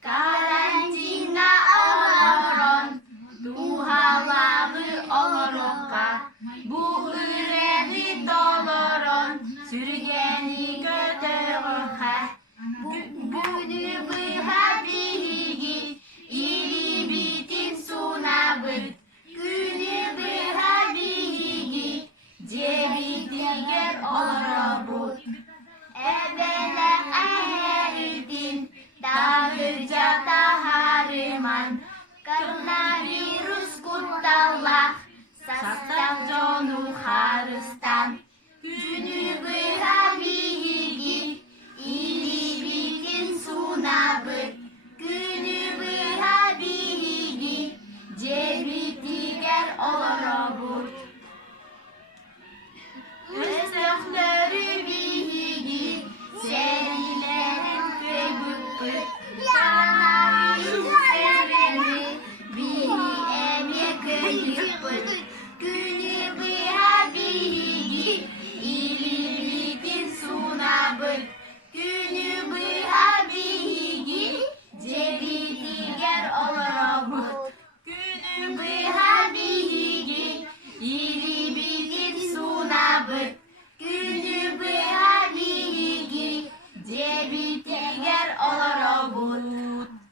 Karantina oloron, duhaları oloroka, bu üreni doloron, sürgeni götürüha. Günü bıha bihigi, iri bitin sunabıt. Günü bıha bihigi, cebi diger olorobut. Ebele aheritin, dağıca tahariman, koronavirus kutallah, sastak jonu harustan. Günü bıha bihigi, ili bikin sunabıt. Günü bıha bihigi, cebi diger olorobut. Özlükleri bihigi, serilerin köybüktür. Koronavirüs evreni, bihi eme köybüktür. Günü bıha bihigi, ili bitin sunabıt. Günü bıha bihigi, cebi diger olorobut. Günü bıha bihigi, ili bitin sunabıt.